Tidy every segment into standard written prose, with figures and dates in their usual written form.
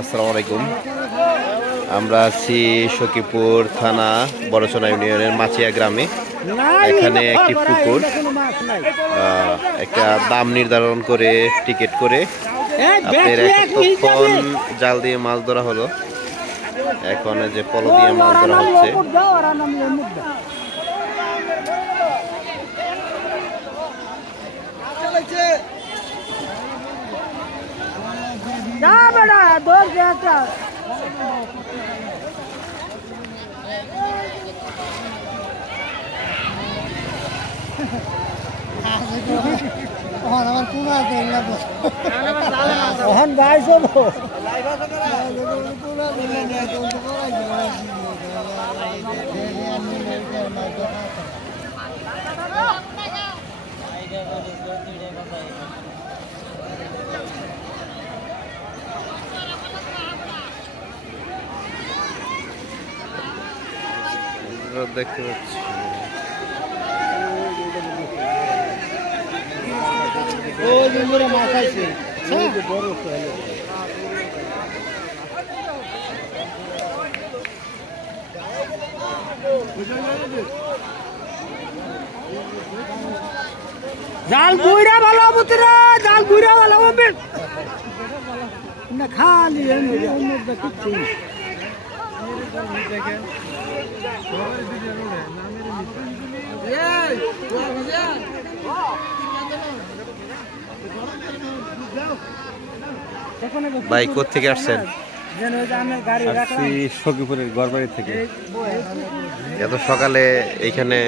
আসসালামু আলাইকুম। আমরা আছি সখীপুর থানা বড়চনা ইউনিয়নের মাচিয়া গ্রামে। এখানে একটি পুকুর, একটা দাম নির্ধারণ করে টিকিট করে আপনার এতক্ষণ জাল দিয়ে মাছ ধরা হলো। এখন যে পলো দিয়ে মাছ ধরা হচ্ছে। দেখতে পাচ্ছি জাল বুইরা ভালো পুত্রা, জাল বুইরা ভালো হবে না, খালি কিচ্ছু ভাই কোথা থেকে আসছেন? সখীপুরের গড়বাড়ি থেকে। এত সকালে এইখানে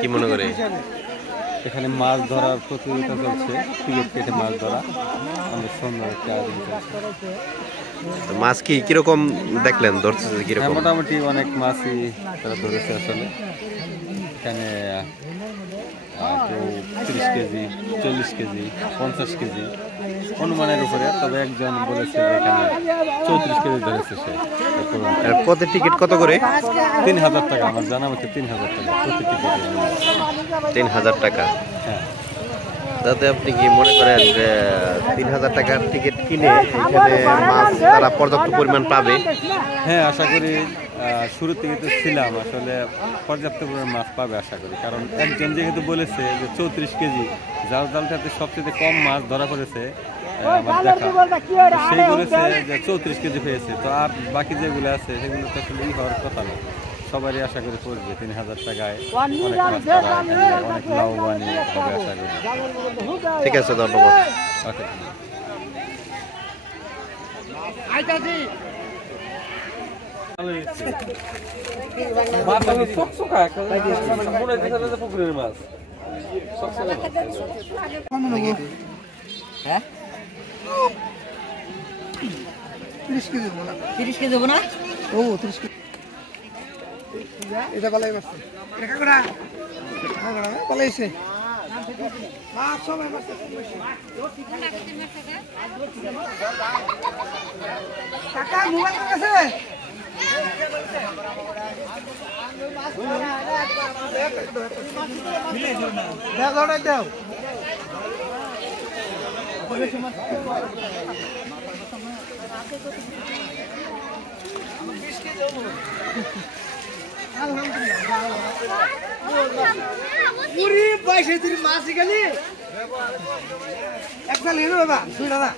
কি মনে করে? এখানে মাছ ধরার প্রতিযোগিতা চলছে, টিকিট কেটে মাছ ধরা। অনেক সুন্দর একটা আয়োজন চলছে। মাছ কি কিরকম দেখলেন? ধরছে কিরকম? মোটামুটি অনেক মাছই তারা ধরেছে আসলে। এখানে 30 কেজি, 40 কেজি, 50 কেজি অনুমানের উপরে। তবে একজন বলেছে এখানে 34 কেজি ধরেছে সে। প্রতি টিকিট কত করে? 3000 টাকা। আমার জানা মতে 3000 টাকা প্রতি টিকিট। 3000 টাকা। হ্যাঁ। তাতে আপনি কি মনে করেন যে 3000 টাকার টিকিট কিনে এখানে মাছ তারা পর্যাপ্ত পরিমাণ পাবে? হ্যাঁ, আশা করি। শুরু থেকে তো ছিলাম, আসলে পর্যাপ্ত পরিমাণ মাছ পাবে আশা করি। কারণ একজন যেহেতু বলেছে যে 34 কেজি, যার জালটাতে সবচেয়ে কম মাছ ধরা পড়েছে আমার দেখা, সেই বলেছে যে 34 কেজি পেয়েছে। তো আর বাকি যেগুলো আছে সেগুলো তো আসলে হওয়ার কথা না। সবারই আশা করি পড়বে 3000 টাকায় অনেক মাছ ধরা, অনেক লাভবানই হবে আশা করি। ঠিক আছে, ধন্যবাদ। হ্যাঁ 30 কেজি দেবো না? 30 কেজি দেবো না? ও 30 কেজি এটা পালাই মাছ। এটা কাকড়া পালাইছে মাছ সময় মাছ কাকা মোবাইল কাছে দাও পুরি পয়সা তুই মাছ গেলি একটা নিয়ে বাবা শুনে না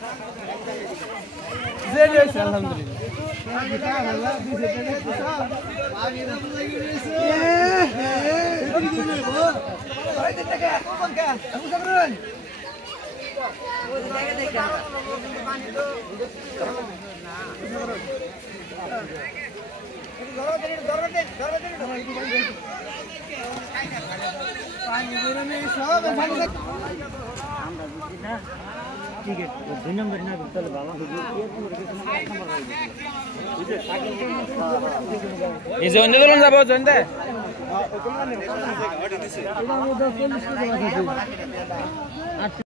টিকিট 2 নম্বর না তাহলে আমাকে এই জয়েন দিলেন যাব জয়েন দে